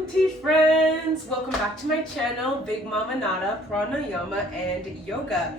OMT friends! Welcome back to my channel, Bigmamanata Pranayama and Yoga.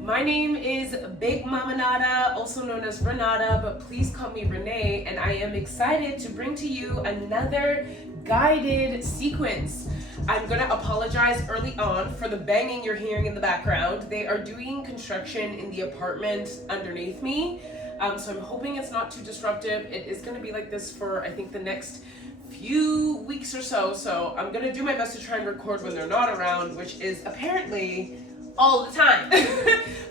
My name is Bigmamanata, also known as Renata, but please call me Renee, and I am excited to bring to you another guided sequence. I'm gonna apologize early on for the banging you're hearing in the background. They are doing construction in the apartment underneath me, so I'm hoping it's not too disruptive. It is gonna be like this for, I think, the next few weeks or so I'm gonna do my best to try and record when they're not around, which is apparently all the time.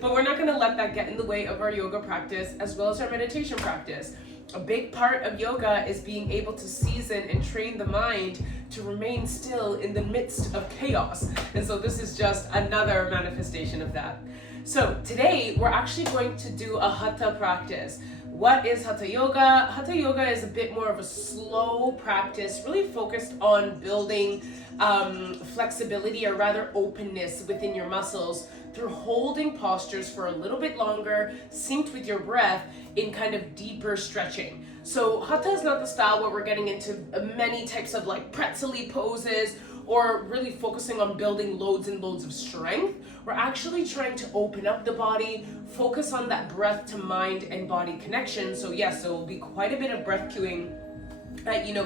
But we're not gonna let that get in the way of our yoga practice as well as our meditation practice. A big part of yoga is being able to season and train the mind to remain still in the midst of chaos. And so this is just another manifestation of that. So today we're actually going to do a Hatha practice. What is Hatha Yoga? Hatha Yoga is a bit more of a slow practice, really focused on building flexibility, or rather openness within your muscles through holding postures for a little bit longer, synced with your breath in kind of deeper stretching. So Hatha is not the style where we're getting into many types of like pretzel-y poses or really focusing on building loads and loads of strength. We're actually trying to open up the body, focus on that breath to mind and body connection. So yes, there will be quite a bit of breath cueing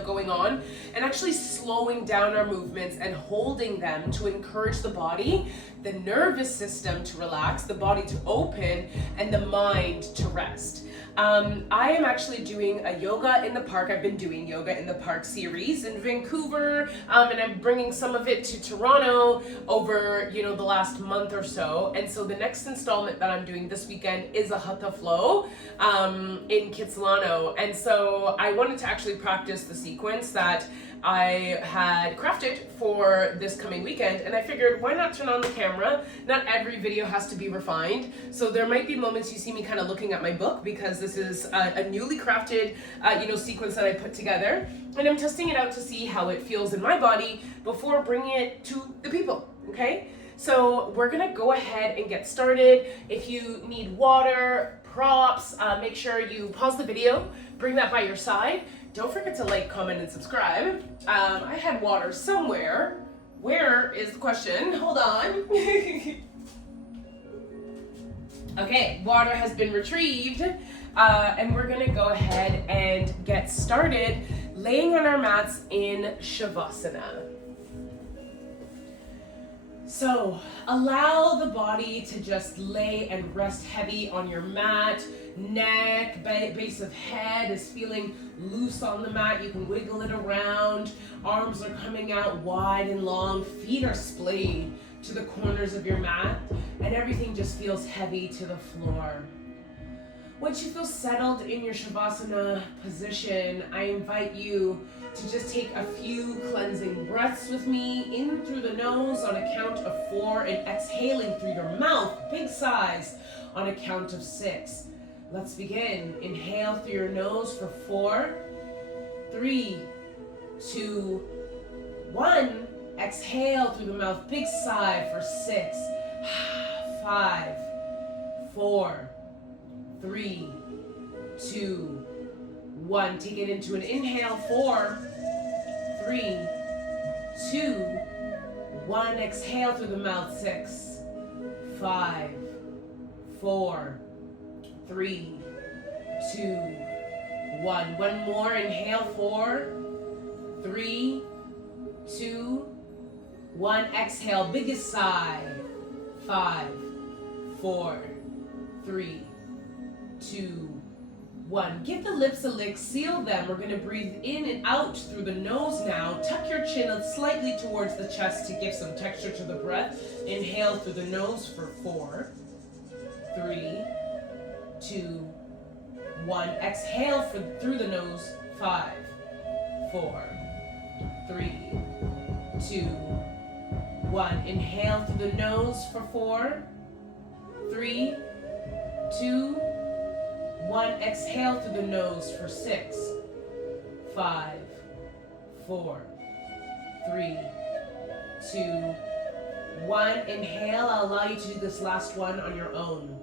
going on, and actually slowing down our movements and holding them to encourage the body, the nervous system to relax, the body to open, and the mind to rest. I am actually doing a yoga in the park. I've been doing yoga in the park series in Vancouver, and I'm bringing some of it to Toronto over, the last month or so. And so the next installment that I'm doing this weekend is a Hatha flow in Kitsilano. And so I wanted to actually practice the sequence that I had crafted for this coming weekend, and I figured, why not turn on the camera? Not every video has to be refined, so there might be moments you see me kind of looking at my book, because this is a newly crafted sequence that I put together, and I'm testing it out to see how it feels in my body before bringing it to the people. Okay, so we're gonna go ahead and get started. If you need water, props, make sure you pause the video, bring that by your side. Don't forget to like, comment, and subscribe. I had water somewhere. Where is the question? Hold on. Okay, water has been retrieved. And we're gonna go ahead and get started laying on our mats in Shavasana. So allow the body to just lay and rest heavy on your mat. Neck, base of head is feeling loose on the mat. You can wiggle it around. Arms are coming out wide and long. Feet are splaying to the corners of your mat, and everything just feels heavy to the floor. Once you feel settled in your Shavasana position, I invite you to just take a few cleansing breaths with me, in through the nose on a count of 4, and exhaling through your mouth, big sighs, on a count of 6. Let's begin. Inhale through your nose for 4, 3, 2, 1. Exhale through the mouth, big sigh for 6, 5, 4, 3, 2, 1. Take it into an inhale. 4, 3, 2, 1. Exhale through the mouth. 6, 5, 4, 3, 2, 1. One more. Inhale. 4, 3, 2, 1. Exhale. Biggest sigh. 5, 4, 3, 2, 1. Give the lips a lick, seal them. We're going to breathe in and out through the nose now. Tuck your chin slightly towards the chest to give some texture to the breath. Inhale through the nose for 4, 3, 2, 1. Exhale through the nose. 5, 4, 3, 2, 1. Inhale through the nose for 4, 3, 2, 1. Exhale through the nose for 6, 5, 4, 3, 2, 1. Inhale. I'll allow you to do this last one on your own.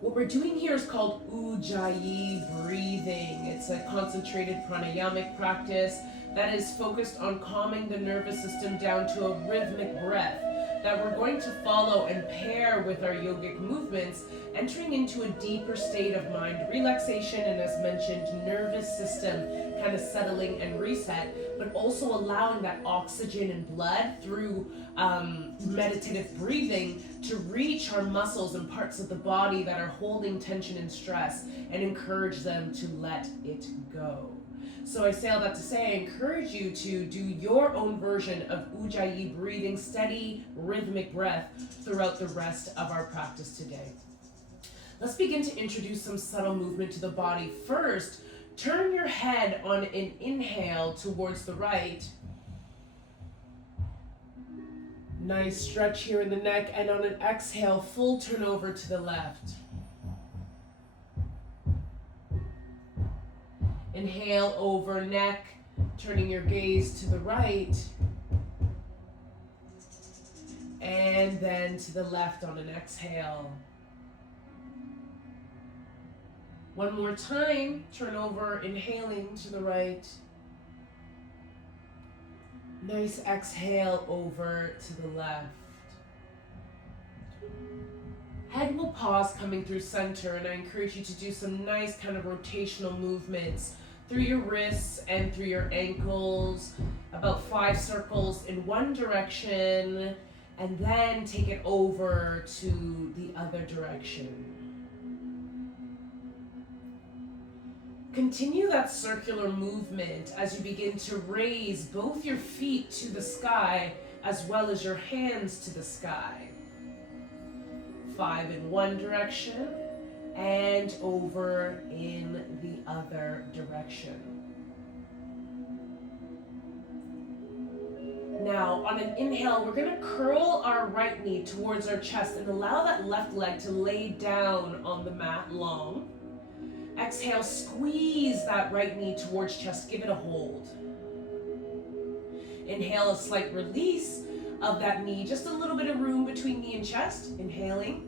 What we're doing here is called Ujjayi breathing. It's a concentrated pranayamic practice that is focused on calming the nervous system down to a rhythmic breath that we're going to follow and pair with our yogic movements, entering into a deeper state of mind relaxation and, as mentioned, nervous system kind of settling and reset, but also allowing that oxygen and blood through meditative breathing to reach our muscles and parts of the body that are holding tension and stress and encourage them to let it go. So I say all that to say, I encourage you to do your own version of Ujjayi breathing, steady, rhythmic breath throughout the rest of our practice today. Let's begin to introduce some subtle movement to the body. First, turn your head on an inhale towards the right. Nice stretch here in the neck, and on an exhale, full turn over to the left. Inhale over neck, turning your gaze to the right, and then to the left on an exhale. One more time, turn over, inhaling to the right. Nice exhale over to the left. Head will pause coming through center, and I encourage you to do some nice kind of rotational movements through your wrists and through your ankles, about 5 circles in one direction, and then take it over to the other direction. Continue that circular movement as you begin to raise both your feet to the sky as well as your hands to the sky. 5 in one direction and over in the other direction. Now, on an inhale, we're going to curl our right knee towards our chest and allow that left leg to lay down on the mat long. Exhale, squeeze that right knee towards chest, give it a hold. Inhale, a slight release of that knee, just a little bit of room between knee and chest. Inhaling.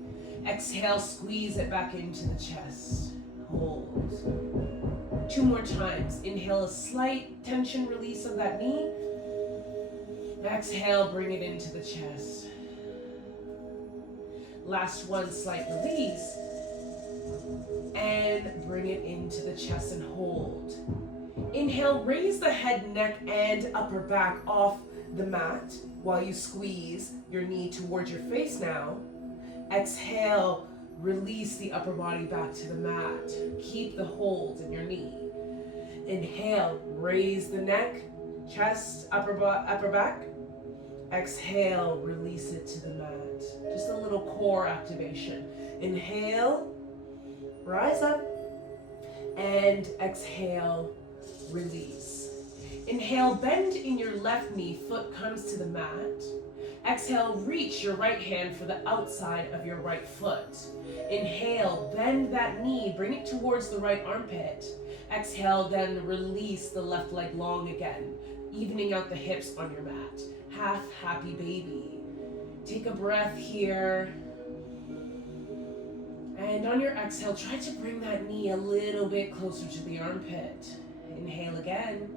Exhale, squeeze it back into the chest. Hold. 2 more times. Inhale, a slight tension release of that knee. Exhale, bring it into the chest. Last one, slight release. And bring it into the chest and hold. Inhale, raise the head, neck, and upper back off the mat while you squeeze your knee towards your face now. Exhale, release the upper body back to the mat. Keep the hold in your knee. Inhale, raise the neck, chest, upper back. Exhale, release it to the mat. Just a little core activation. Inhale, rise up, and exhale, release. Inhale, bend in your left knee, foot comes to the mat. Exhale, reach your right hand for the outside of your right foot. Inhale, bend that knee, bring it towards the right armpit. Exhale, then release the left leg long again, evening out the hips on your mat. Half happy baby. Take a breath here. And on your exhale, try to bring that knee a little bit closer to the armpit. Inhale again.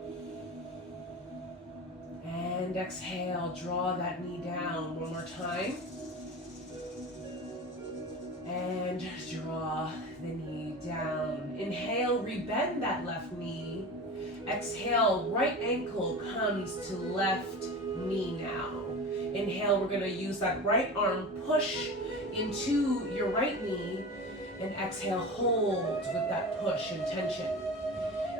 And exhale, draw that knee down. One more time. And draw the knee down. Inhale, rebend that left knee. Exhale, right ankle comes to left knee now. Inhale, we're gonna use that right arm, push into your right knee, and exhale, hold with that push and tension.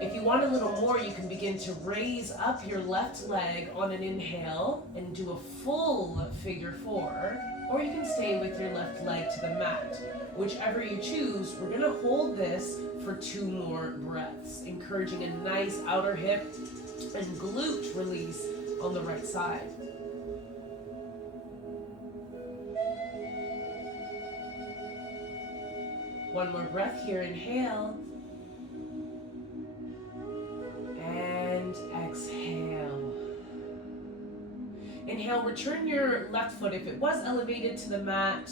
If you want a little more, you can begin to raise up your left leg on an inhale and do a full figure 4, or you can stay with your left leg to the mat. Whichever you choose, we're gonna hold this for 2 more breaths, encouraging a nice outer hip and glute release on the right side. One more breath here, inhale. And exhale. Inhale, return your left foot, if it was elevated, to the mat.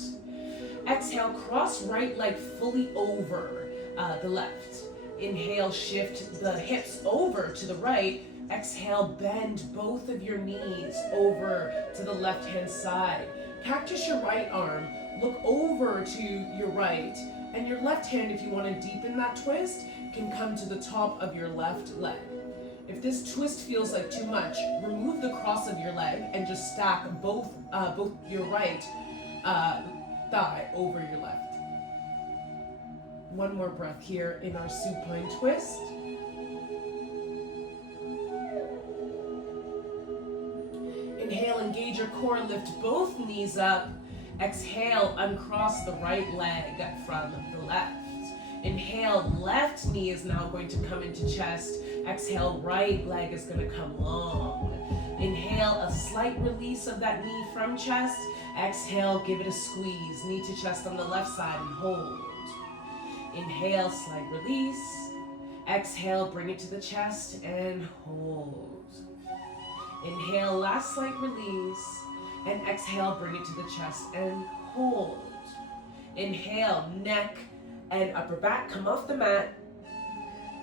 Exhale, cross right leg fully over the left. Inhale, shift the hips over to the right. Exhale, bend both of your knees over to the left-hand side. Cactus your right arm, look over to your right, and your left hand, if you want to deepen that twist, can come to the top of your left leg. If this twist feels like too much, remove the cross of your leg and just stack both your right thigh over your left. One more breath here in our supine twist. Inhale, engage your core, lift both knees up. Exhale, uncross the right leg from the left. Inhale, left knee is now going to come into chest. Exhale, right leg is going to come long. Inhale, a slight release of that knee from chest. Exhale, give it a squeeze. Knee to chest on the left side and hold. Inhale, slight release. Exhale, bring it to the chest and hold. Inhale, last slight release. And exhale, bring it to the chest and hold. Inhale, neck and upper back come off the mat.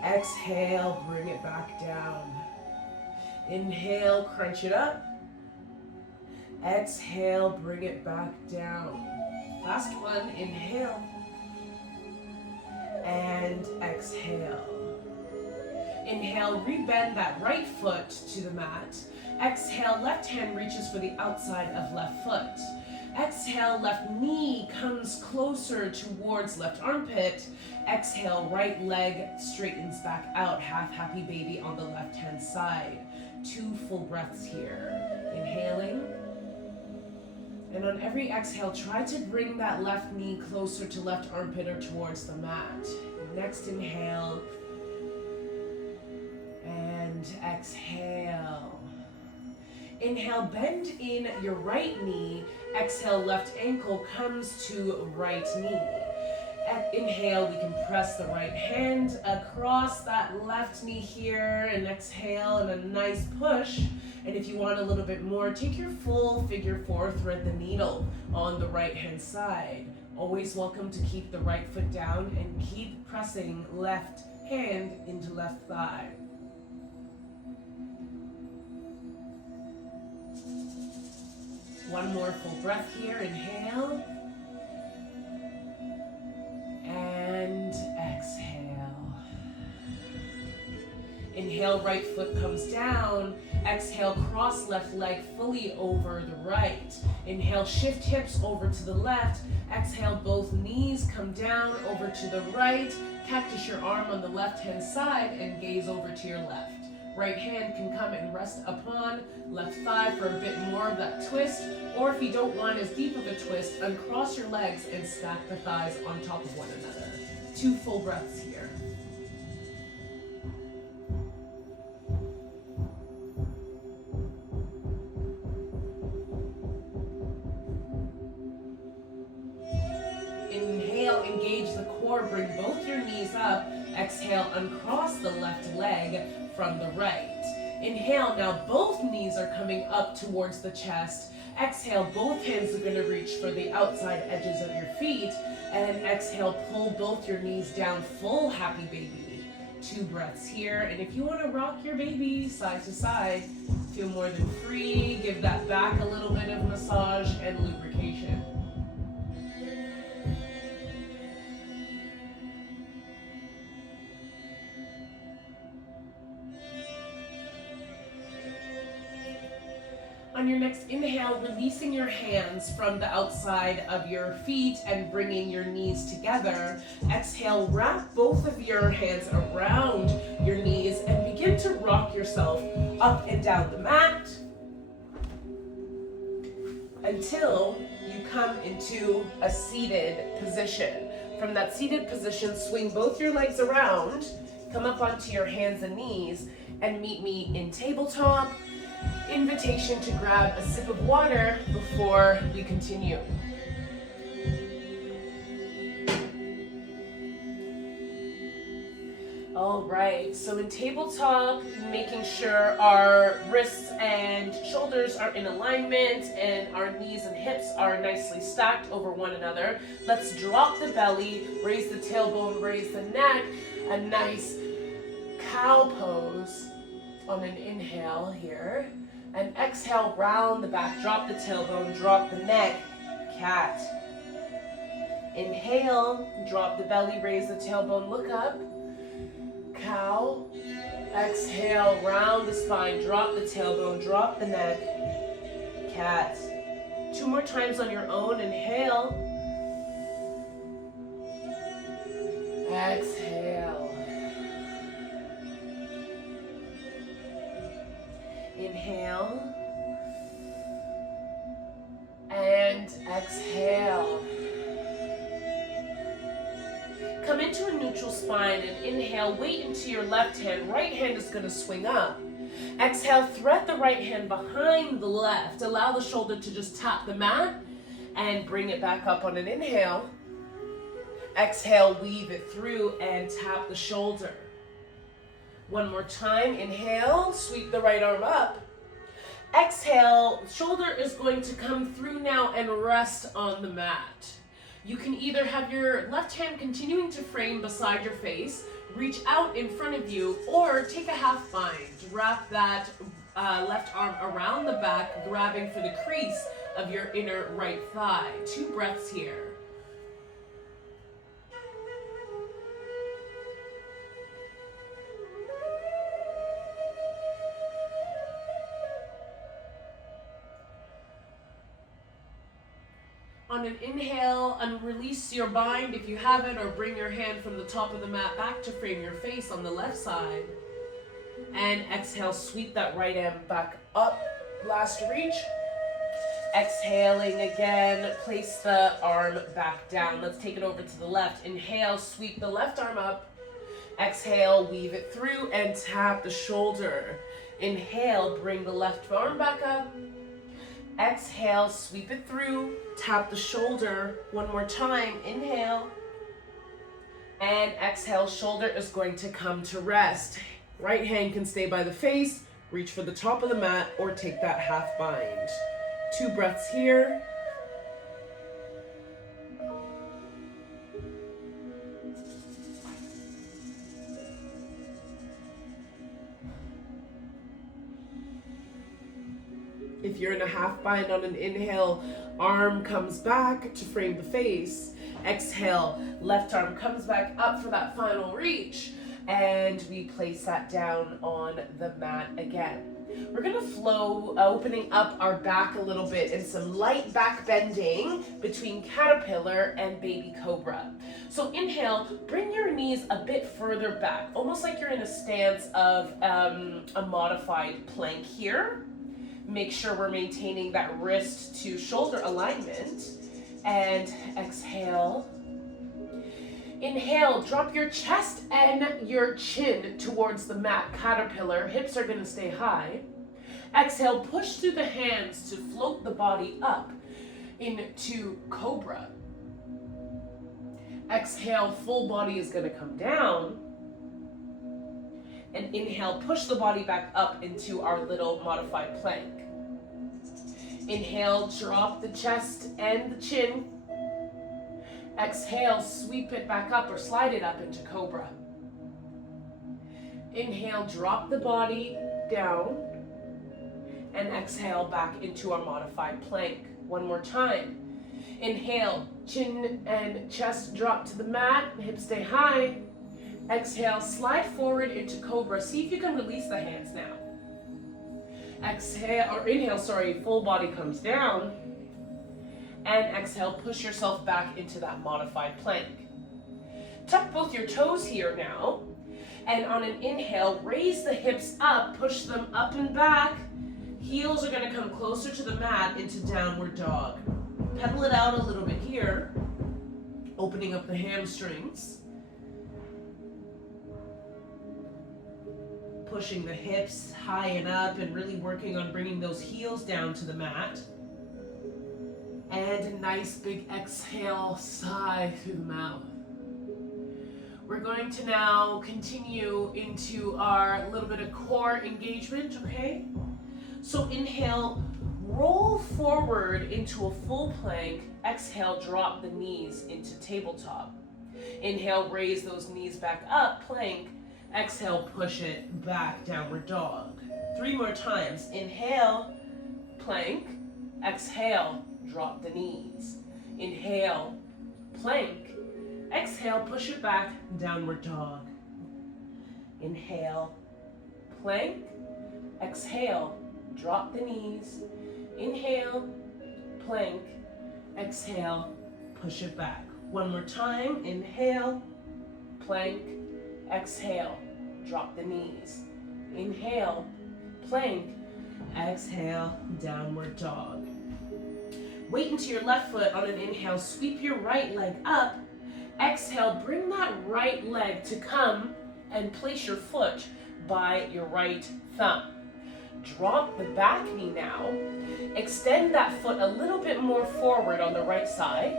Exhale, bring it back down. Inhale, crunch it up. Exhale, bring it back down. Last one, inhale. And exhale. Inhale, rebend that right foot to the mat. Exhale, left hand reaches for the outside of left foot. Exhale, left knee comes closer towards left armpit. Exhale, right leg straightens back out, half happy baby on the left-hand side. 2 full breaths here. Inhaling. And on every exhale, try to bring that left knee closer to left armpit or towards the mat. Next inhale. And exhale. Inhale, bend in your right knee. Exhale, left ankle comes to right knee. Inhale, we can press the right hand across that left knee here, and exhale, and a nice push. And if you want a little bit more, take your full figure 4, thread the needle on the right hand side. Always welcome to keep the right foot down and keep pressing left hand into left thigh. One more full breath here. Inhale. And exhale. Inhale, right foot comes down. Exhale, cross left leg fully over the right. Inhale, shift hips over to the left. Exhale, both knees come down over to the right. Cactus your arm on the left-hand side and gaze over to your left. Right hand can come and rest upon left thigh for a bit more of that twist, or if you don't want as deep of a twist, uncross your legs and stack the thighs on top of one another. 2 full breaths here. Inhale, engage the core, bring both your knees up. Exhale, uncross the left leg from the right. Inhale, now both knees are coming up towards the chest. Exhale, both hands are going to reach for the outside edges of your feet. And exhale, pull both your knees down, full happy baby. 2 breaths here. And if you want to rock your baby side to side, feel more than free. Give that back a little bit of massage and lubrication. On your next inhale, releasing your hands from the outside of your feet and bringing your knees together. Exhale, wrap both of your hands around your knees and begin to rock yourself up and down the mat until you come into a seated position. From that seated position, swing both your legs around, come up onto your hands and knees, and meet me in tabletop. Invitation to grab a sip of water before we continue. All right, so in tabletop, making sure our wrists and shoulders are in alignment and our knees and hips are nicely stacked over one another. Let's drop the belly, raise the tailbone, raise the neck, a nice cow pose. On an inhale here. And exhale, round the back. Drop the tailbone, drop the neck. Cat. Inhale, drop the belly, raise the tailbone, look up. Cow. Exhale, round the spine, drop the tailbone, drop the neck. Cat. 2 more times on your own. Inhale. Exhale. Inhale. And exhale. Come into a neutral spine and inhale, weight into your left hand. Right hand is going to swing up. Exhale, thread the right hand behind the left. Allow the shoulder to just tap the mat and bring it back up on an inhale. Exhale, weave it through and tap the shoulder. One more time, inhale, sweep the right arm up. Exhale, shoulder is going to come through now and rest on the mat. You can either have your left hand continuing to frame beside your face, reach out in front of you, or take a half bind. Wrap that left arm around the back, grabbing for the crease of your inner right thigh. 2 breaths here. On an inhale, release your bind if you have it, or bring your hand from the top of the mat back to frame your face on the left side. And exhale, sweep that right arm back up, last reach. Exhaling again, place the arm back down. Let's take it over to the left. Inhale, sweep the left arm up. Exhale, weave it through and tap the shoulder. Inhale, bring the left arm back up. Exhale, sweep it through, tap the shoulder. One more time, inhale. And exhale, shoulder is going to come to rest. Right hand can stay by the face, reach for the top of the mat, or take that half bind. 2 breaths here. If you're in a half bind on an inhale, arm comes back to frame the face. Exhale, left arm comes back up for that final reach. And we place that down on the mat again. We're gonna flow, opening up our back a little bit in some light back bending between caterpillar and baby cobra. So inhale, bring your knees a bit further back, almost like you're in a stance of a modified plank here. Make sure we're maintaining that wrist to shoulder alignment. And exhale. Inhale, drop your chest and your chin towards the mat, caterpillar. Hips are going to stay high. Exhale, push through the hands to float the body up into cobra. Exhale, full body is going to come down. And inhale, push the body back up into our little modified plank. Inhale, drop the chest and the chin. Exhale, sweep it back up or slide it up into cobra. Inhale, drop the body down. And exhale, back into our modified plank. One more time. Inhale, chin and chest drop to the mat, hips stay high. Exhale, slide forward into cobra. See if you can release the hands now. Exhale, or inhale, sorry, full body comes down. And exhale, push yourself back into that modified plank. Tuck both your toes here now. And on an inhale, raise the hips up, push them up and back. Heels are going to come closer to the mat into downward dog. Pedal it out a little bit here, opening up the hamstrings. Pushing the hips high and up and really working on bringing those heels down to the mat. And a nice big exhale, sigh through the mouth. We're going to now continue into our little bit of core engagement, okay? So inhale, roll forward into a full plank. Exhale, drop the knees into tabletop. Inhale, raise those knees back up, plank. Exhale, push it back, downward dog. 3 more times. Inhale, plank. Exhale, drop the knees. Inhale, plank. Exhale, push it back, downward dog. Inhale, plank. Exhale, drop the knees. Inhale, plank. Exhale, push it back. One more time. Inhale, plank. Exhale, drop the knees. Inhale, plank. Exhale, downward dog. Weight into your left foot on an inhale. Sweep your right leg up. Exhale, bring that right leg to come and place your foot by your right thumb. Drop the back knee now. Extend that foot a little bit more forward on the right side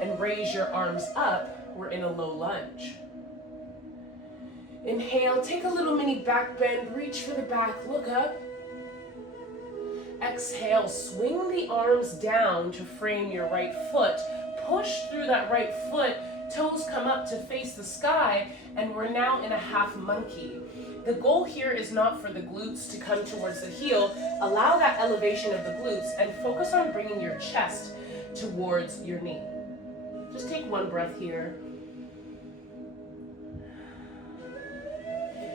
and raise your arms up. We're in a low lunge. Inhale, take a little mini back bend, reach for the back, look up. Exhale, swing the arms down to frame your right foot. Push through that right foot, toes come up to face the sky, and we're now in a half monkey. The goal here is not for the glutes to come towards the heel. Allow that elevation of the glutes and focus on bringing your chest towards your knee. Just take one breath here.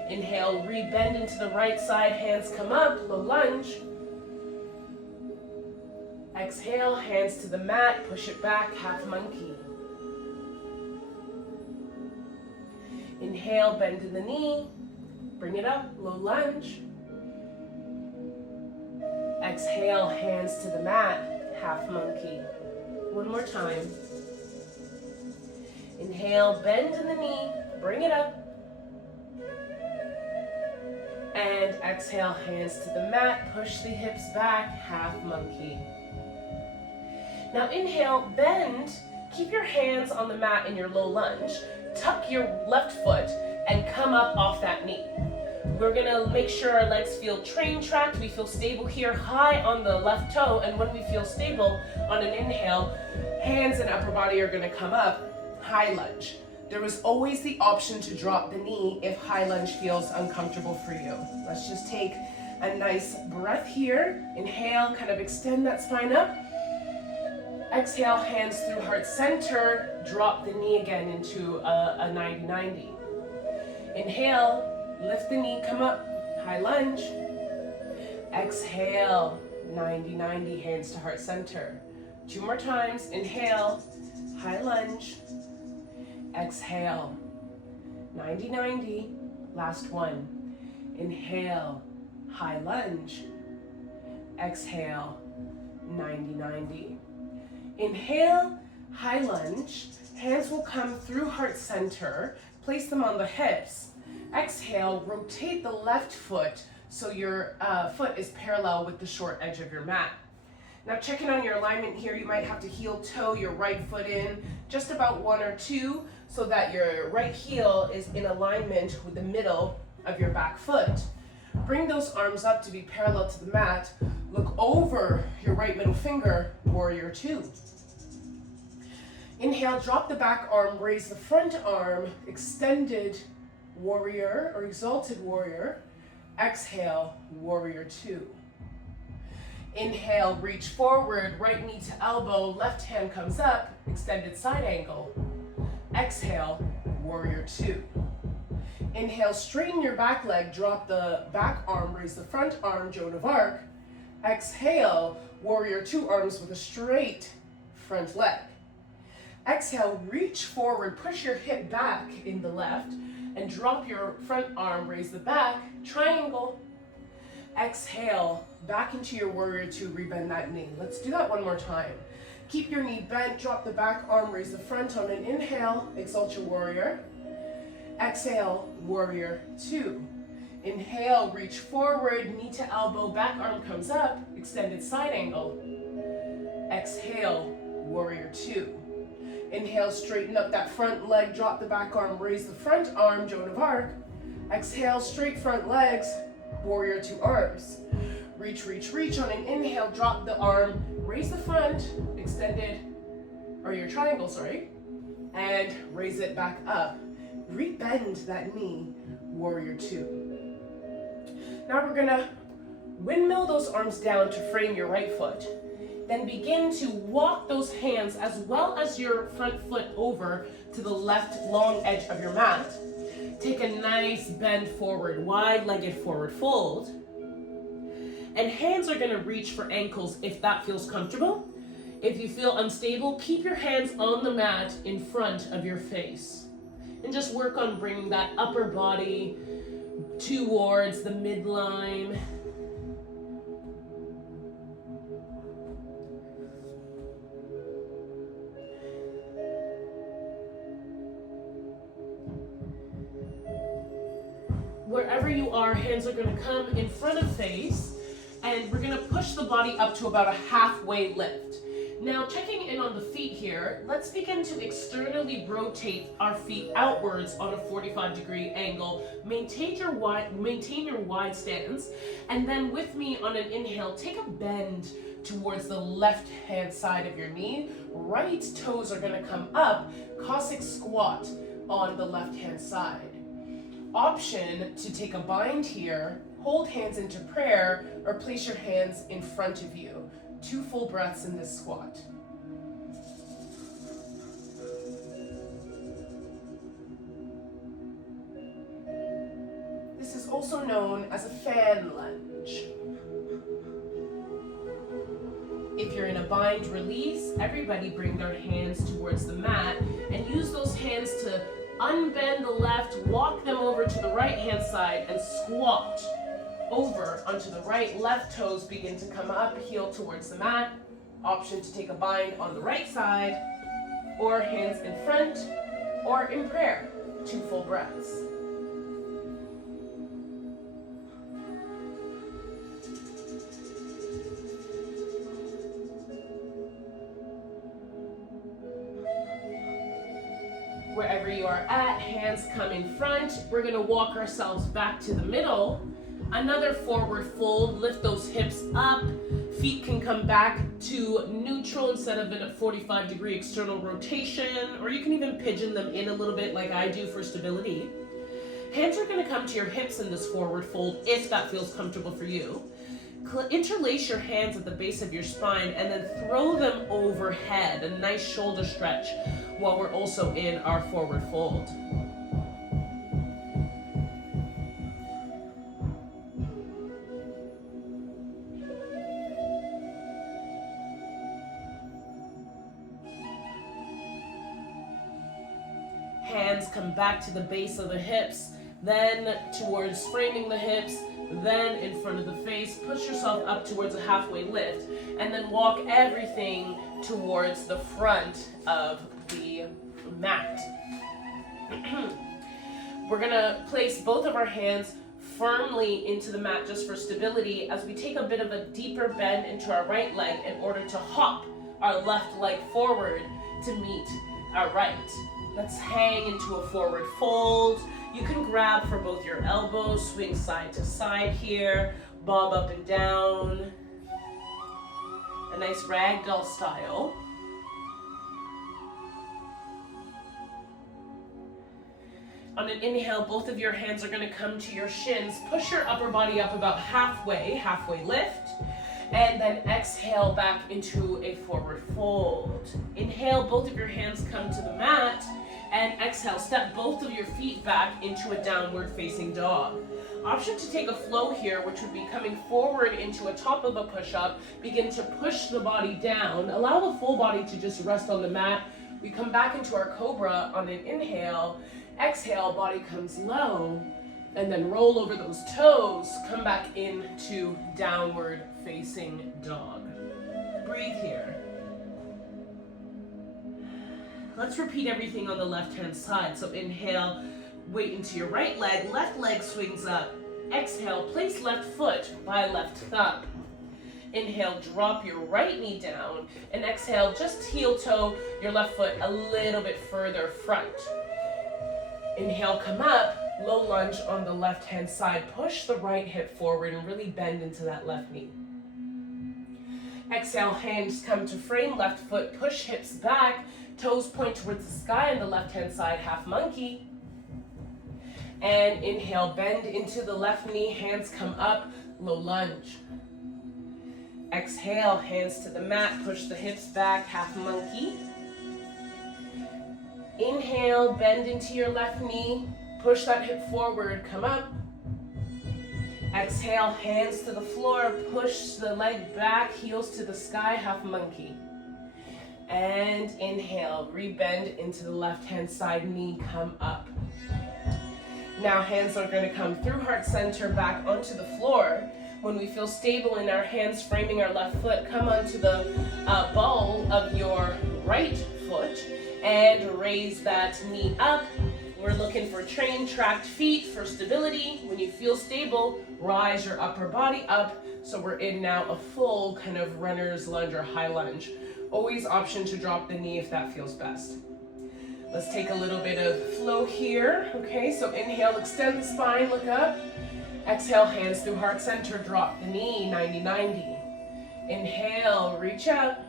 Inhale, re-bend into the right side, hands come up, low lunge. Exhale, hands to the mat, push it back, half monkey. Inhale, bend to the knee, bring it up, low lunge. Exhale, hands to the mat, half monkey. One more time. Inhale, bend to the knee, bring it up. And exhale, hands to the mat, push the hips back, half monkey. Now inhale, bend, keep your hands on the mat in your low lunge, tuck your left foot and come up off that knee. We're gonna make sure our legs feel train tracked, we feel stable here, high on the left toe, and when we feel stable on an inhale, hands and upper body are gonna come up, high lunge. There is always the option to drop the knee if high lunge feels uncomfortable for you. Let's just take a nice breath here. Inhale, kind of extend that spine up. Exhale, hands through heart center. Drop the knee again into a 90-90. Inhale, lift the knee, come up, high lunge. Exhale, 90-90, hands to heart center. 2 more times. Inhale, high lunge. Exhale, 90-90, last one. Inhale, high lunge. Exhale, 90-90. Inhale, high lunge. Hands will come through heart center. Place them on the hips. Exhale, rotate the left foot so your foot is parallel with the short edge of your mat. Now check in on your alignment here. You might have to heel toe your right foot in just about 1 or 2 so that your right heel is in alignment with the middle of your back foot. Bring those arms up to be parallel to the mat. Look over your right middle finger, warrior 2. Inhale, drop the back arm, raise the front arm, extended warrior or exalted warrior. Exhale, warrior 2. Inhale, reach forward, right knee to elbow, left hand comes up, extended side angle. Exhale, warrior 2. Inhale, straighten your back leg, drop the back arm, raise the front arm, Joan of Arc. Exhale, warrior 2, arms with a straight front leg. Exhale, reach forward, push your hip back in the left, and drop your front arm, raise the back, triangle. Exhale, back into your warrior 2, rebend that knee. Let's do that one more time. Keep your knee bent, drop the back arm, raise the front on an inhale, exalt your warrior. Exhale, warrior 2. Inhale, reach forward, knee to elbow, back arm comes up, extended side angle. Exhale, warrior 2. Inhale, straighten up that front leg, drop the back arm, raise the front arm, Joan of Arc. Exhale, straight front legs, warrior 2 arms. Reach, reach, reach on an inhale, drop the arm, raise the front, extended, or your triangle, sorry, and raise it back up. Rebend that knee, warrior 2. Now we're gonna Windmill those arms down to frame your right foot. Then begin to walk those hands as well as your front foot over to the left long edge of your mat. Take a nice bend forward, wide-legged forward fold. And hands are going to reach for ankles if that feels comfortable. If you feel unstable, keep your hands on the mat in front of your face. And just work on bringing that upper body towards the midline. Wherever you are, hands are going to come in front of face, and we're going to push the body up to about a halfway lift. Now, checking in on the feet here, let's begin to externally rotate our feet outwards on a 45-degree angle. Maintain your wide stance, and then with me on an inhale, take a bend towards the left-hand side of your knee. Right toes are going to come up, Cossack squat on the left-hand side. Option to take a bind here, hold hands into prayer, or place your hands in front of you. 2 full breaths in this squat. This is also known as a fan lunge. If you're in a bind release, everybody bring their hands towards the mat and use those hands to unbend the left, walk them over to the right hand side, and squat over onto the right. Left toes begin to come up, heel towards the mat. Option to take a bind on the right side, or hands in front, or in prayer. 2 full breaths. Wherever you are at, hands come in front. We're going to walk ourselves back to the middle. Another forward fold, lift those hips up. Feet can come back to neutral instead of in a 45-degree external rotation, or you can even pigeon them in a little bit like I do for stability. Hands are going to come to your hips in this forward fold if that feels comfortable for you. Interlace your hands at the base of your spine and then throw them overhead, a nice shoulder stretch while we're also in our forward fold. Hands come back to the base of the hips, then towards framing the hips, then in front of the face. Push yourself up towards a halfway lift, and then walk everything towards the front of the mat. We're gonna place both of our hands firmly into the mat just for stability as we take a bit of a deeper bend into our right leg in order to hop our left leg forward to meet our right. Let's hang into a forward fold. You can grab for both your elbows, swing side to side here, bob up and down. A nice ragdoll style. On an inhale, both of your hands are going to come to your shins. Push your upper body up about halfway lift. And then exhale back into a forward fold. Inhale, both of your hands come to the mat. And exhale, step both of your feet back into a downward facing dog. Option to take a flow here, which would be coming forward into a top of a push-up. Begin to push the body down. Allow the full body to just rest on the mat. We come back into our cobra on an inhale. Exhale, body comes low. And then roll over those toes. Come back into downward facing dog. Breathe here. Let's repeat everything on the left-hand side. So inhale, weight into your right leg swings up. Exhale, place left foot by left thumb. Inhale, drop your right knee down. And exhale, just heel toe your left foot a little bit further front. Inhale, come up, low lunge on the left-hand side. Push the right hip forward and really bend into that left knee. Exhale, hands come to frame, left foot, push hips back. Toes point towards the sky on the left-hand side, half monkey. And inhale, bend into the left knee, hands come up, low lunge. Exhale, hands to the mat, push the hips back, half monkey. Inhale, bend into your left knee, push that hip forward, come up. Exhale, hands to the floor, push the leg back, heels to the sky, half monkey. And inhale, rebend into the left-hand side knee, come up. Now hands are going to come through heart center back onto the floor. When we feel stable in our hands framing our left foot, come onto the ball of your right foot and raise that knee up. We're looking for trained, tracked feet for stability. When you feel stable, rise your upper body up. So we're in now a full kind of runner's lunge or high lunge. Always option to drop the knee if that feels best. Let's take a little bit of flow here. Okay, so inhale, extend the spine, look up. Exhale, hands through heart center, drop the knee, 90-90. Inhale, reach up.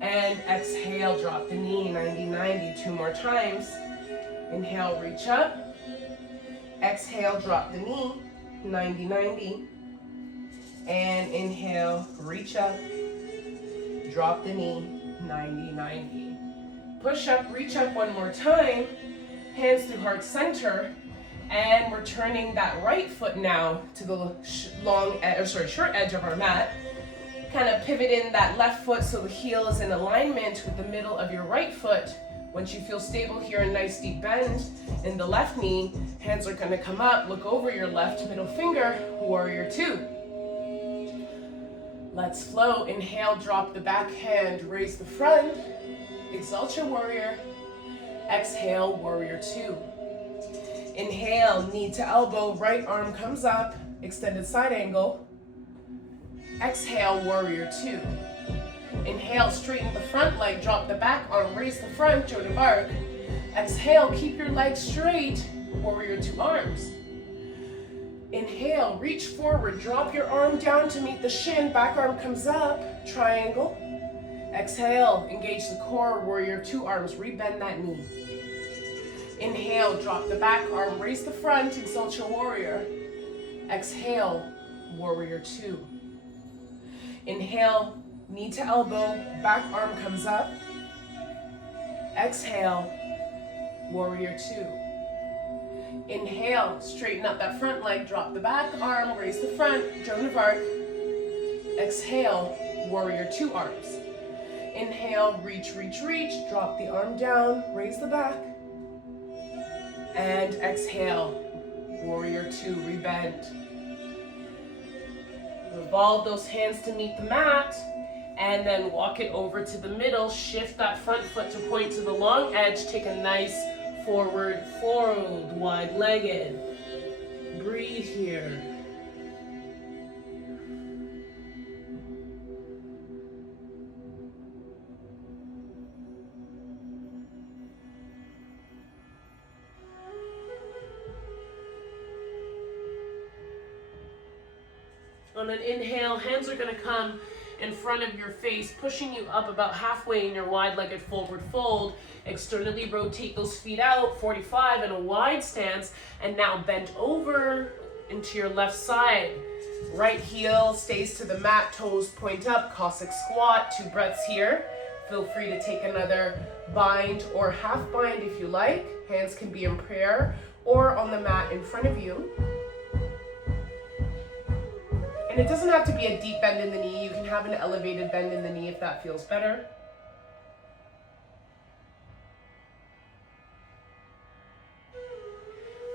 And exhale, drop the knee, 90-90. 2 more times. Inhale, reach up. Exhale, drop the knee, 90-90. And inhale, reach up. Drop the knee, 90-90. Push up, reach up one more time. Hands through heart center. And we're turning that right foot now to the short edge of our mat. Kind of pivot in that left foot so the heel is in alignment with the middle of your right foot. Once you feel stable here, a nice deep bend in the left knee, hands are going to come up, look over your left middle finger, warrior 2. Let's flow. Inhale, drop the back hand, raise the front, exalt your warrior. Exhale, warrior 2. Inhale, knee to elbow, right arm comes up, extended side angle. Exhale, warrior 2. Inhale, straighten the front leg, drop the back arm, raise the front, Joe de Bark. Exhale, keep your legs straight, warrior 2 arms. Inhale, reach forward, drop your arm down to meet the shin, back arm comes up, triangle. Exhale, engage the core, warrior 2 arms, rebend that knee. Inhale, drop the back arm, raise the front, exalt your warrior. Exhale, warrior 2. Inhale, knee to elbow, back arm comes up. Exhale, warrior 2. Inhale, straighten up that front leg, drop the back arm, raise the front, Joan of Arc. Exhale, warrior 2 arms. Inhale, reach, reach, reach, drop the arm down, raise the back. And exhale, warrior 2, rebend. Revolve those hands to meet the mat, and then walk it over to the middle, shift that front foot to point to the long edge, take a nice forward fold, wide-legged. Breathe here. On an inhale, hands are going to come in front of your face, pushing you up about halfway in your wide-legged forward fold. Externally rotate those feet out, 45 in a wide stance, and now bend over into your left side. Right heel stays to the mat, toes point up, Cossack squat, 2 breaths here. Feel free to take another bind or half bind if you like. Hands can be in prayer or on the mat in front of you. And it doesn't have to be a deep bend in the knee. You can have an elevated bend in the knee if that feels better.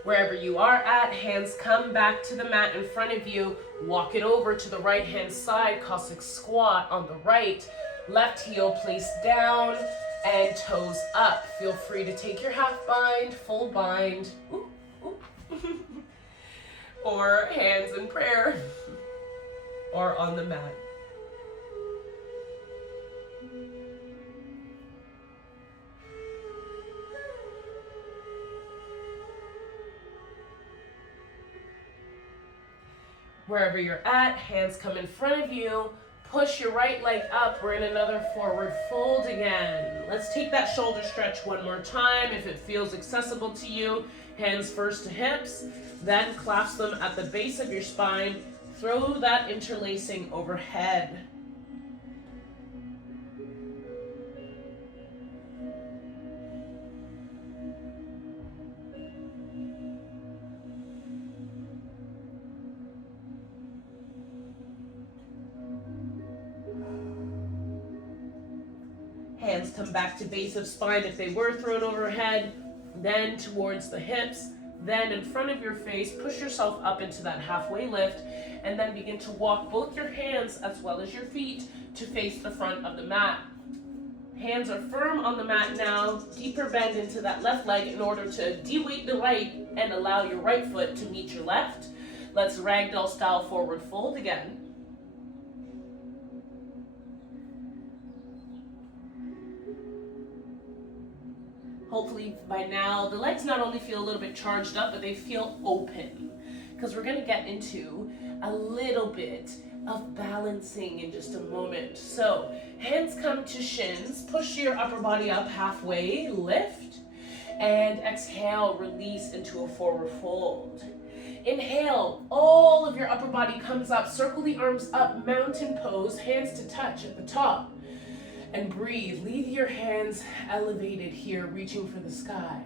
Wherever you are at, hands come back to the mat in front of you. Walk it over to the right hand side, Cossack squat on the right. Left heel placed down and toes up. Feel free to take your half bind, full bind, or hands in prayer. Or on the mat. Wherever you're at, hands come in front of you. Push your right leg up. We're in another forward fold again. Let's take that shoulder stretch one more time. If it feels accessible to you, hands first to hips, then clasp them at the base of your spine. Throw that interlacing overhead. Hands come back to base of spine if they were thrown overhead, then towards the hips, then in front of your face. Push yourself up into that halfway lift, and then begin to walk both your hands as well as your feet to face the front of the mat. Hands are firm on the mat now. Deeper bend into that left leg in order to de-weight the right and allow your right foot to meet your left. Let's ragdoll style forward fold again. Hopefully by now the legs not only feel a little bit charged up, but they feel open, because we're going to get into a little bit of balancing in just a moment. So hands come to shins, push your upper body up halfway, lift, and exhale, release into a forward fold. Inhale, all of your upper body comes up, circle the arms up, mountain pose, hands to touch at the top. And breathe. Leave your hands elevated here, reaching for the sky.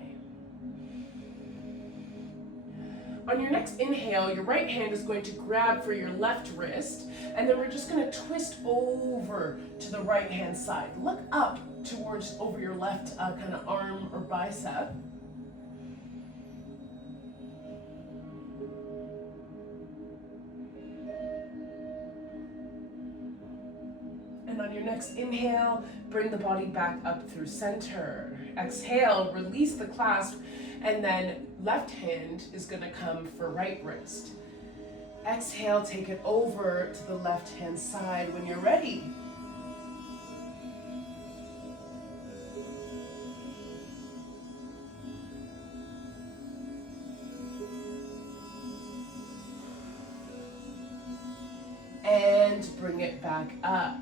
On your next inhale, your right hand is going to grab for your left wrist, and then we're just going to twist over to the right hand side. Look up towards over your left kind of arm or bicep. And on your next inhale, bring the body back up through center. Exhale, release the clasp, and then left hand is going to come for right wrist. Exhale, take it over to the left hand side when you're ready. And bring it back up.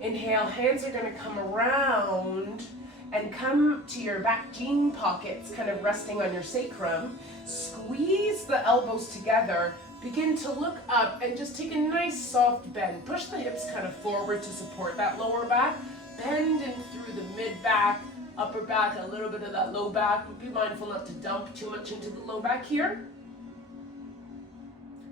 Inhale, hands are going to come around and come to your back jean pockets, kind of resting on your sacrum. Squeeze the elbows together, begin to look up and just take a nice soft bend. Push the hips kind of forward to support that lower back. Bend in through the mid back, upper back, a little bit of that low back. Be mindful not to dump too much into the low back here.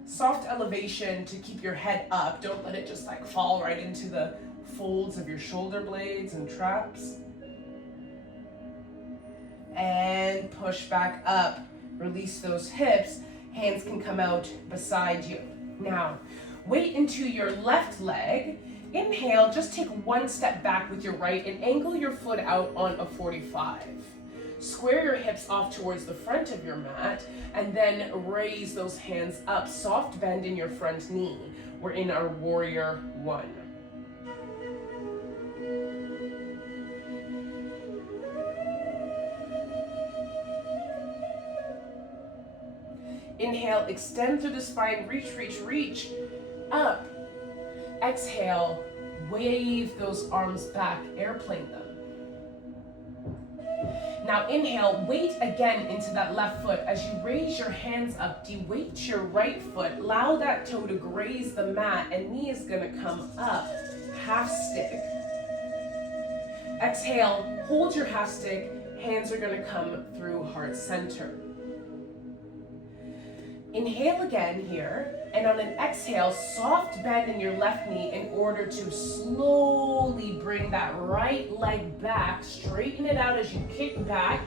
Soft elevation to keep your head up. Don't let it just like fall right into the folds of your shoulder blades and traps. And push back up. Release those hips. Hands can come out beside you. Now, weight into your left leg. Inhale, just take one step back with your right and angle your foot out on a 45. Square your hips off towards the front of your mat and then raise those hands up. Soft bend in your front knee. We're in our warrior one. Inhale, extend through the spine, reach, reach, reach, up. Exhale, wave those arms back, airplane them. Now inhale, weight again into that left foot. As you raise your hands up, de-weight your right foot. Allow that toe to graze the mat and knee is gonna come up, half stick. Exhale, hold your half stick, hands are gonna come through heart center. Inhale again here, and on an exhale, soft bend in your left knee in order to slowly bring that right leg back. Straighten it out as you kick back.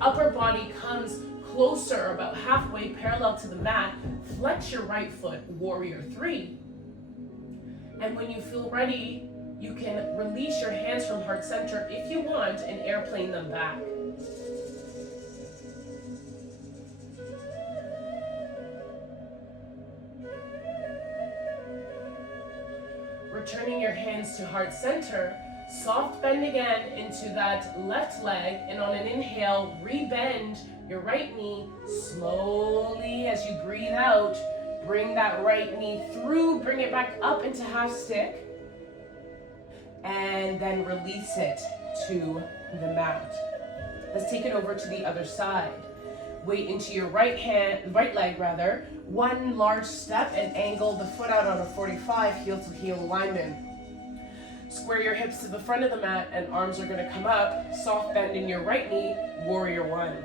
Upper body comes closer, about halfway parallel to the mat. Flex your right foot, warrior three. And when you feel ready, you can release your hands from heart center if you want and airplane them back. Returning your hands to heart center, soft bend again into that left leg, and on an inhale, rebend your right knee slowly as you breathe out. Bring that right knee through, bring it back up into half stick, and then release it to the mat. Let's take it over to the other side. weight into your right leg rather. One large step and angle the foot out on a 45, heel to heel alignment. Square your hips to the front of the mat and arms are going to come up. Soft bend in your right knee, warrior one.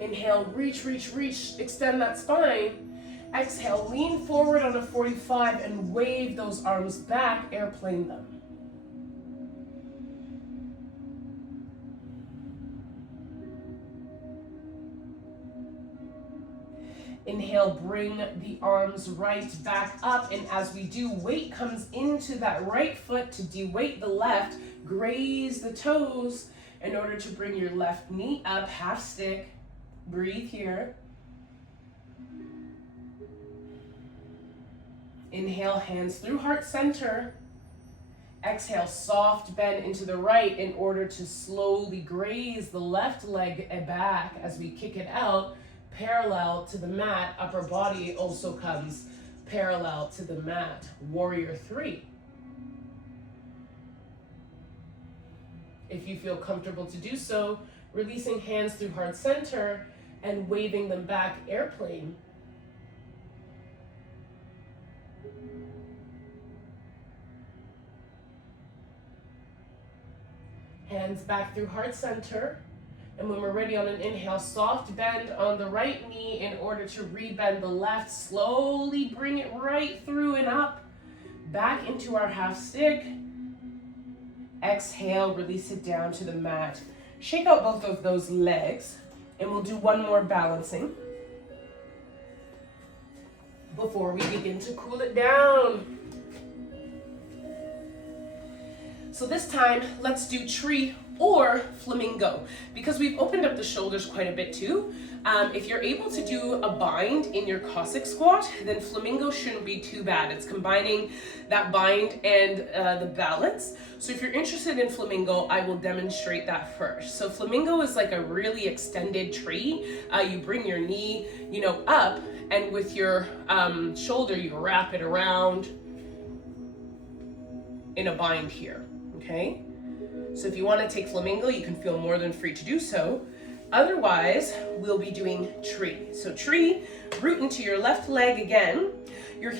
Inhale, reach, reach, reach, extend that spine. Exhale, lean forward on a 45 and wave those arms back, airplane them. Inhale, bring the arms right back up, and as we do, weight comes into that right foot to de-weight the left. Graze the toes in order to bring your left knee up, half stick. Breathe here. Inhale, hands through heart center. Exhale, soft bend into the right in order to slowly graze the left leg back as we kick it out, parallel to the mat. Upper body also comes parallel to the mat. Warrior three. If you feel comfortable to do so, releasing hands through heart center and waving them back, airplane. Hands back through heart center. And when we're ready on an inhale, soft bend on the right knee in order to rebend the left. Slowly bring it right through and up, back into our half stick. Exhale, release it down to the mat. Shake out both of those legs, and we'll do one more balancing before we begin to cool it down. So this time, let's do tree or flamingo, because we've opened up the shoulders quite a bit too. If you're able to do a bind in your Cossack squat, then flamingo shouldn't be too bad. It's combining that bind and the balance. So if you're interested in flamingo, I will demonstrate that first. So flamingo is like a really extended tree. You bring your knee, up, and with your shoulder, you wrap it around in a bind here, okay? So if you want to take flamingo, you can feel more than free to do so. Otherwise, we'll be doing tree. So tree, root into your left leg again. Your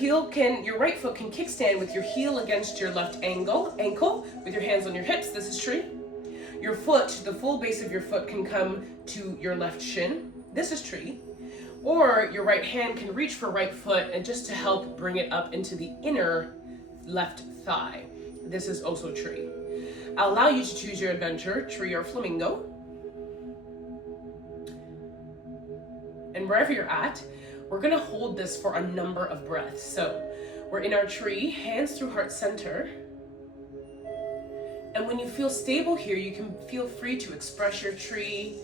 right foot can kickstand with your heel against your left ankle, with your hands on your hips. This is tree. Your foot, the full base of your foot can come to your left shin. This is tree. Or your right hand can reach for right foot and just to help bring it up into the inner left thigh. This is also tree. I'll allow you to choose your adventure, tree or flamingo. And wherever you're at, we're gonna hold this for a number of breaths. So we're in our tree, hands through heart center. And when you feel stable here, you can feel free to express your tree,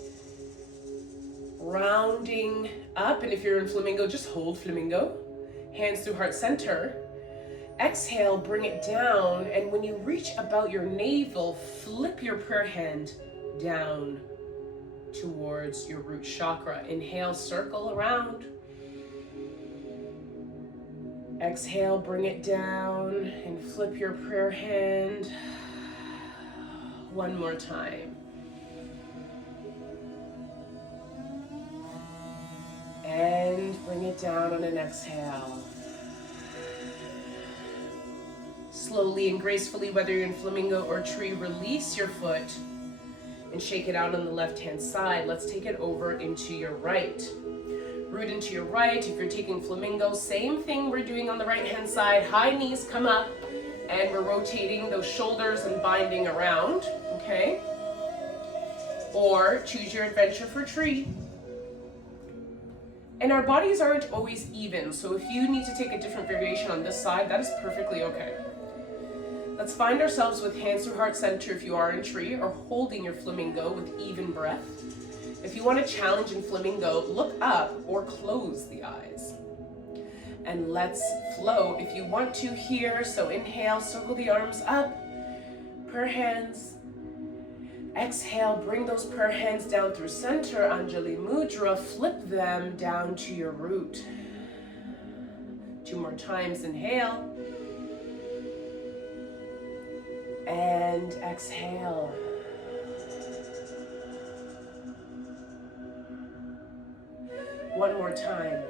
rounding up. And if you're in flamingo, just hold flamingo. Hands through heart center. Exhale, bring it down, and when you reach about your navel, flip your prayer hand down towards your root chakra. Inhale, circle around. Exhale, bring it down and flip your prayer hand. One more time. And bring it down on an exhale. Slowly and gracefully, whether you're in flamingo or tree, release your foot and shake it out on the left-hand side. Let's take it over into your right. Root into your right. If you're taking flamingo, same thing we're doing on the right-hand side. High knees come up, and we're rotating those shoulders and binding around, okay? Or choose your adventure for tree. And our bodies aren't always even, so if you need to take a different variation on this side, that is perfectly okay. Let's find ourselves with hands through heart center if you are in tree, or holding your flamingo with even breath. If you want to challenge in flamingo, look up or close the eyes. And let's flow if you want to here. So inhale, circle the arms up, prayer hands. Exhale, bring those prayer hands down through center, Anjali Mudra, flip them down to your root. 2 more times. Inhale. And exhale. One more time.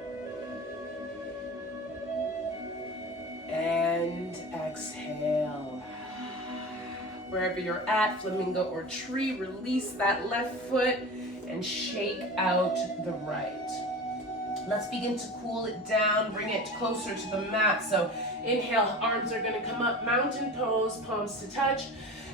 And exhale. Wherever you're at, flamingo or tree, release that left foot and shake out the right. Let's begin to cool it down, bring it closer to the mat. So inhale, arms are gonna come up, mountain pose, palms to touch.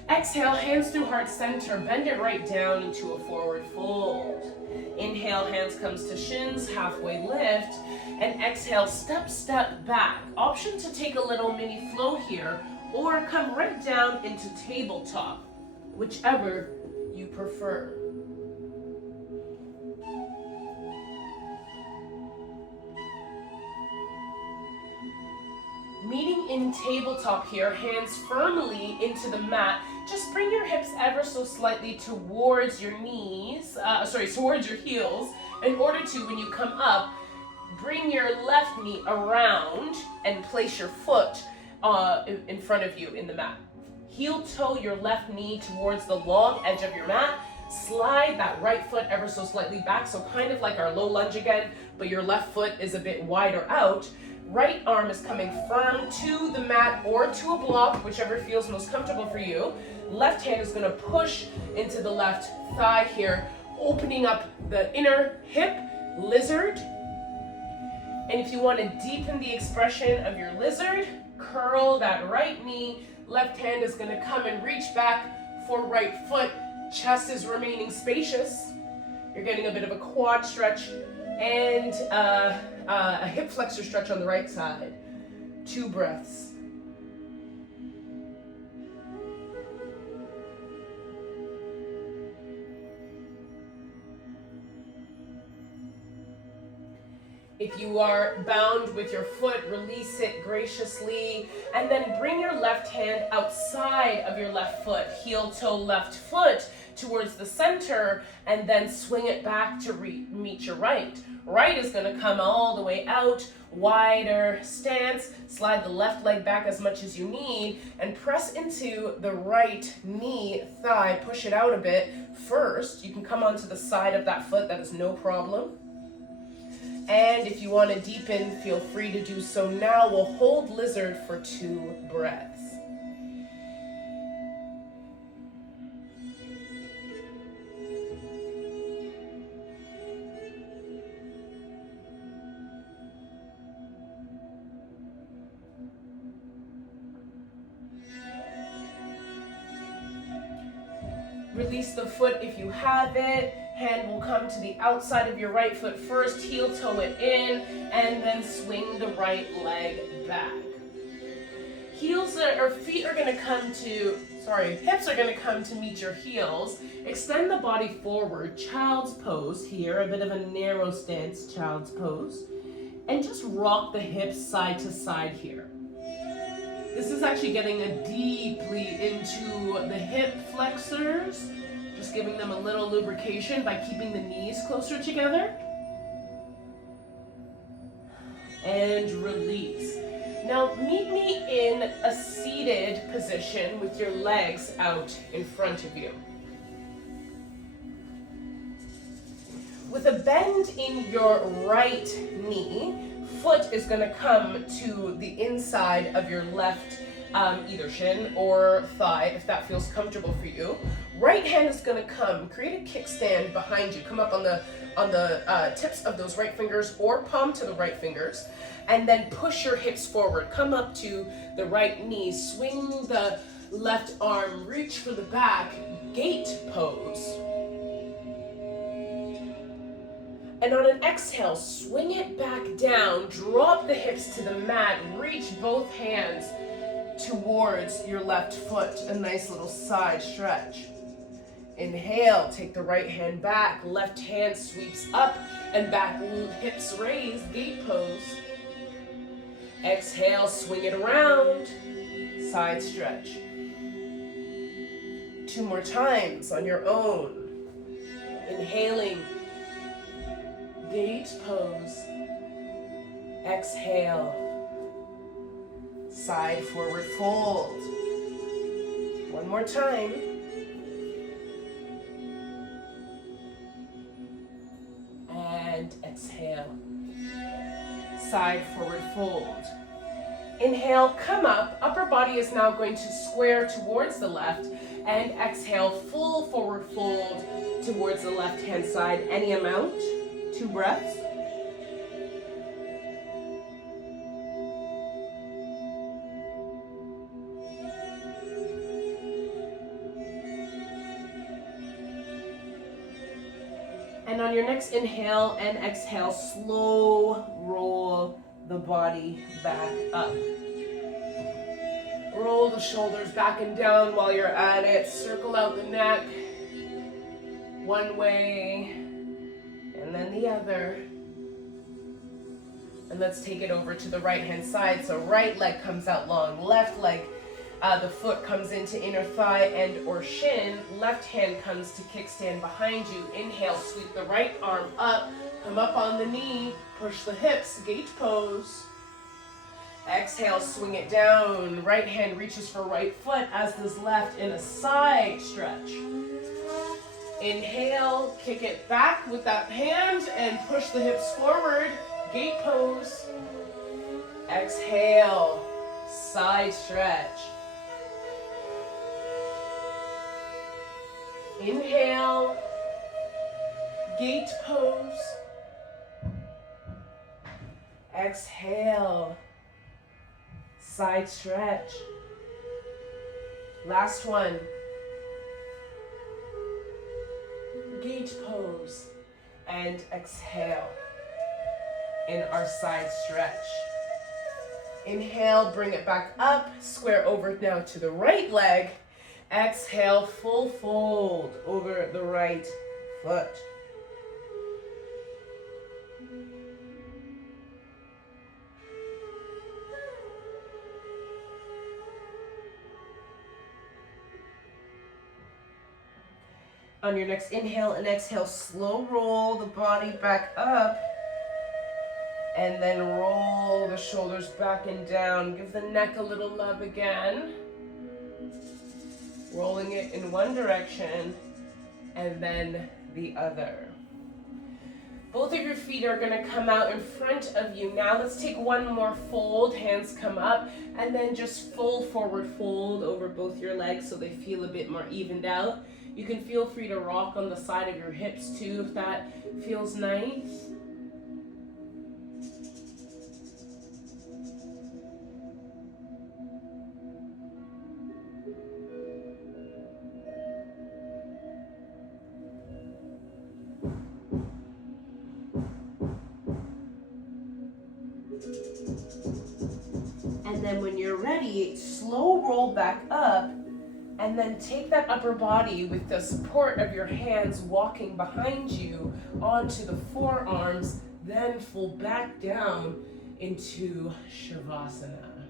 Exhale, hands through heart center, bend it right down into a forward fold. Inhale, hands comes to shins, halfway lift. And exhale, step back. Option to take a little mini flow here, or come right down into tabletop, whichever you prefer. Meeting in tabletop here, hands firmly into the mat. Just bring your hips ever so slightly towards your knees, towards your heels, in order to, when you come up, bring your left knee around and place your foot in front of you in the mat. Heel toe your left knee towards the long edge of your mat. Slide that right foot ever so slightly back, so kind of like our low lunge again, but your left foot is a bit wider out. Right arm is coming firm to the mat or to a block, whichever feels most comfortable for you. Left hand is gonna push into the left thigh here, opening up the inner hip, lizard. And if you wanna deepen the expression of your lizard, curl that right knee. Left hand is gonna come and reach back for right foot. Chest is remaining spacious. You're getting a bit of a quad stretch and a hip flexor stretch on the right side. 2 breaths. If you are bound with your foot, release it graciously, and then bring your left hand outside of your left foot, heel toe left foot towards the center, and then swing it back to meet your right. Right is gonna come all the way out, wider stance, slide the left leg back as much as you need, and press into the right knee, thigh, push it out a bit. First, you can come onto the side of that foot, that is no problem. And if you want to deepen, feel free to do so now. We'll hold lizard for 2 breaths. Release the foot if you have it. Hand will come to the outside of your right foot first, heel toe it in, and then swing the right leg back. Hips are gonna come to meet your heels. Extend the body forward, child's pose here, a bit of a narrow stance, child's pose. And just rock the hips side to side here. This is actually getting deeply into the hip flexors, just giving them a little lubrication by keeping the knees closer together. And release. Now meet me in a seated position with your legs out in front of you. With a bend in your right knee, foot is going to come to the inside of your left either shin or thigh, if that feels comfortable for you. Right hand is going to come, create a kickstand behind you. Come up on the tips of those right fingers or palm to the right fingers, and then push your hips forward. Come up to the right knee, swing the left arm, reach for the back, gate pose. And on an exhale, swing it back down, drop the hips to the mat, reach both hands towards your left foot, a nice little side stretch. Inhale, take the right hand back, left hand sweeps up and back, hips raised, gate pose. Exhale, swing it around, side stretch. 2 more times on your own. Inhaling, gate pose. Exhale, Side forward fold. One more time. And exhale. Side forward fold. Inhale, come up. Upper body is now going to square towards the left. And exhale, full forward fold towards the left-hand side. Any amount. 2 breaths. And on your next inhale and exhale, slow roll the body back up. Roll the shoulders back and down while you're at it. Circle out the neck. One way and then the other. And let's take it over to the right-hand side. So right leg comes out long, left leg, the foot comes into inner thigh and or shin. Left hand comes to kickstand behind you. Inhale, sweep the right arm up, come up on the knee, push the hips, gate pose. Exhale, swing it down. Right hand reaches for right foot, as does left in a side stretch. Inhale, kick it back with that hand and push the hips forward, gate pose. Exhale, side stretch. Inhale, gate pose. Exhale, side stretch. Last one. Gate pose. And exhale in our side stretch. Inhale, bring it back up. Square over now to the right leg. Exhale, full fold over the right foot. On your next inhale and exhale, slow roll the body back up. And then roll the shoulders back and down. Give the neck a little love again. Rolling it in one direction and then the other. Both of your feet are going to come out in front of you. Now let's take one more fold. Hands come up and then just full forward fold over both your legs so they feel a bit more evened out. You can feel free to rock on the side of your hips too if that feels nice. And then when you're ready, slow roll back up and then take that upper body with the support of your hands walking behind you onto the forearms, then fold back down into Shavasana.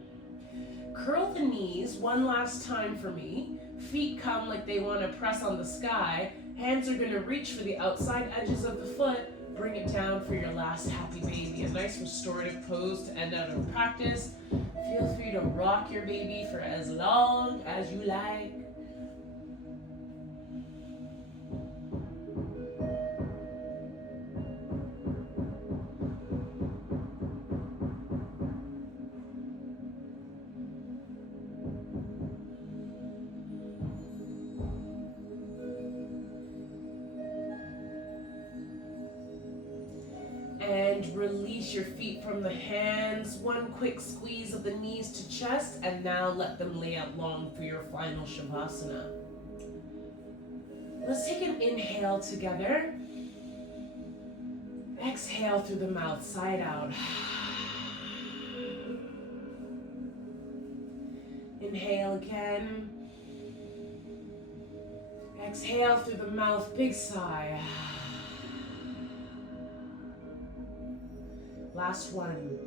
Curl the knees one last time for me. Feet come like they want to press on the sky. Hands are going to reach for the outside edges of the foot. Bring it down for your last happy baby. A nice restorative pose to end out our practice. Feel free to rock your baby for as long as you like. And release your feet from the hands. One quick squeeze of the knees to chest, and now let them lay out long for your final Shavasana. Let's take an inhale together. Exhale through the mouth, side out. Inhale again. Exhale through the mouth, big sigh. Last one.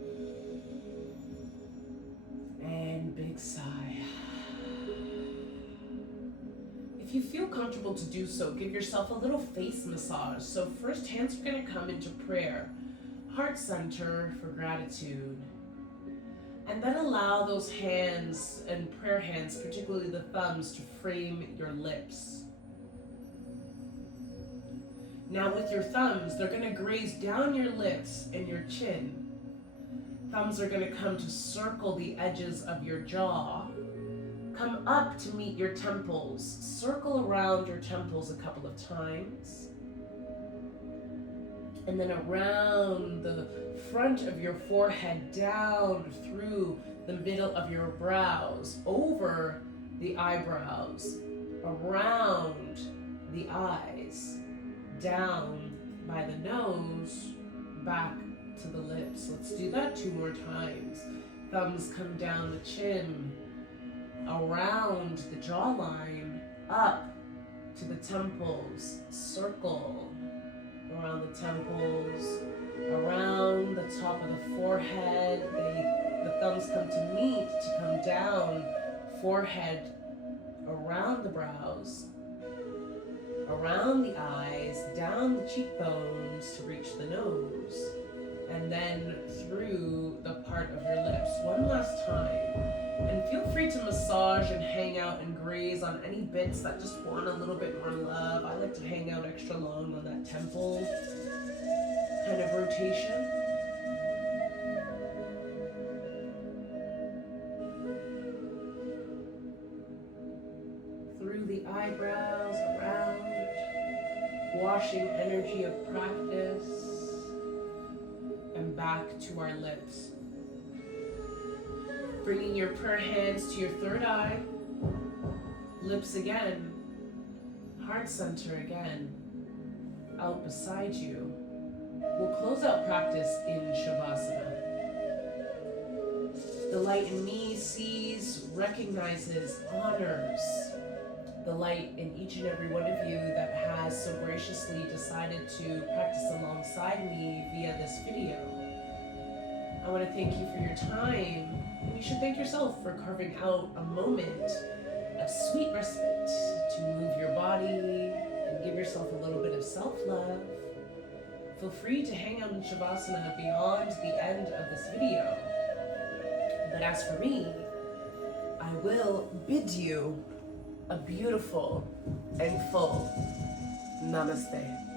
And big sigh. If you feel comfortable to do so, give yourself a little face massage. So first, hands are going to come into prayer. Heart center for gratitude. And then allow those hands and prayer hands, particularly the thumbs, to frame your lips. Now with your thumbs, they're going to graze down your lips and your chin. Thumbs are going to come to circle the edges of your jaw. Come up to meet your temples. Circle around your temples a couple of times. And then around the front of your forehead, down through the middle of your brows, over the eyebrows, around the eyes, down by the nose, back to the lips. Let's do that 2 more times. Thumbs come down the chin, around the jawline, up to the temples, circle around the temples, around the top of the forehead. The thumbs come to meet, to come down, forehead, around the brows, around the eyes, down the cheekbones to reach the nose, and then through the part of your lips. One last time. And feel free to massage and hang out and graze on any bits that just want a little bit more love. I like to hang out extra long on that temple kind of rotation. Through the eyebrows, around, washing energy of practice, and back to our lips. Bringing your prayer hands to your third eye, lips again, heart center again, out beside you. We'll close out practice in Shavasana. The light in me sees, recognizes, honors the light in each and every one of you that has so graciously decided to practice alongside me via this video. I want to thank you for your time. And you should thank yourself for carving out a moment of sweet respite to move your body and give yourself a little bit of self-love. Feel free to hang out in Shavasana beyond the end of this video. But as for me, I will bid you a beautiful and full namaste.